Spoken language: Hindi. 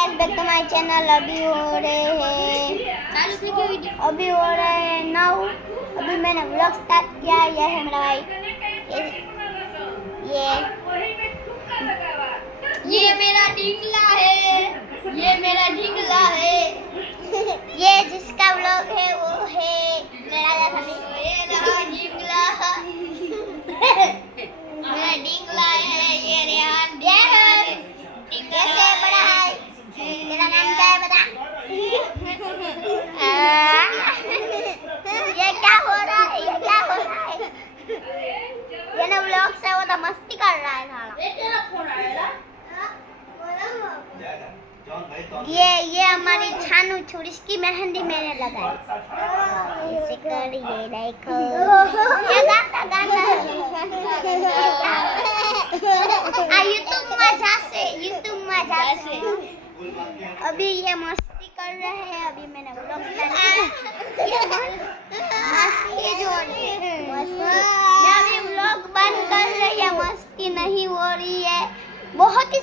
Back to my channel. अभी हो रहे हैं 9। अभी मैंने व्लॉग स्टार्ट किया। ये है मेरा भाई, ये मेरा ढींगला है, ये मेरा ढींगला है। ये जिसका व्लॉग है वो है मेरा ये रहा ढींगला, मेरा ढींगला है। ये रेहान कैसे बड़ा है। तेरा नाम क्या है बता। ये क्या हो रहा है, ये क्या हो रहा है। ये ना व्लॉग से वो तो मस्ती कर रहा है साला। ये हमारी छानू छुड़, इसकी मेहंदी मैंने लगाई। ऐसे कर, ये देखो ये गाता गाना यूट्यूब मजा से अभी ये मस्ती कर रहे हैं। अभी मैंने व्लॉग मैं अभी व्लॉग बंद कर रही है, मस्ती नहीं हो रही है बहुत ही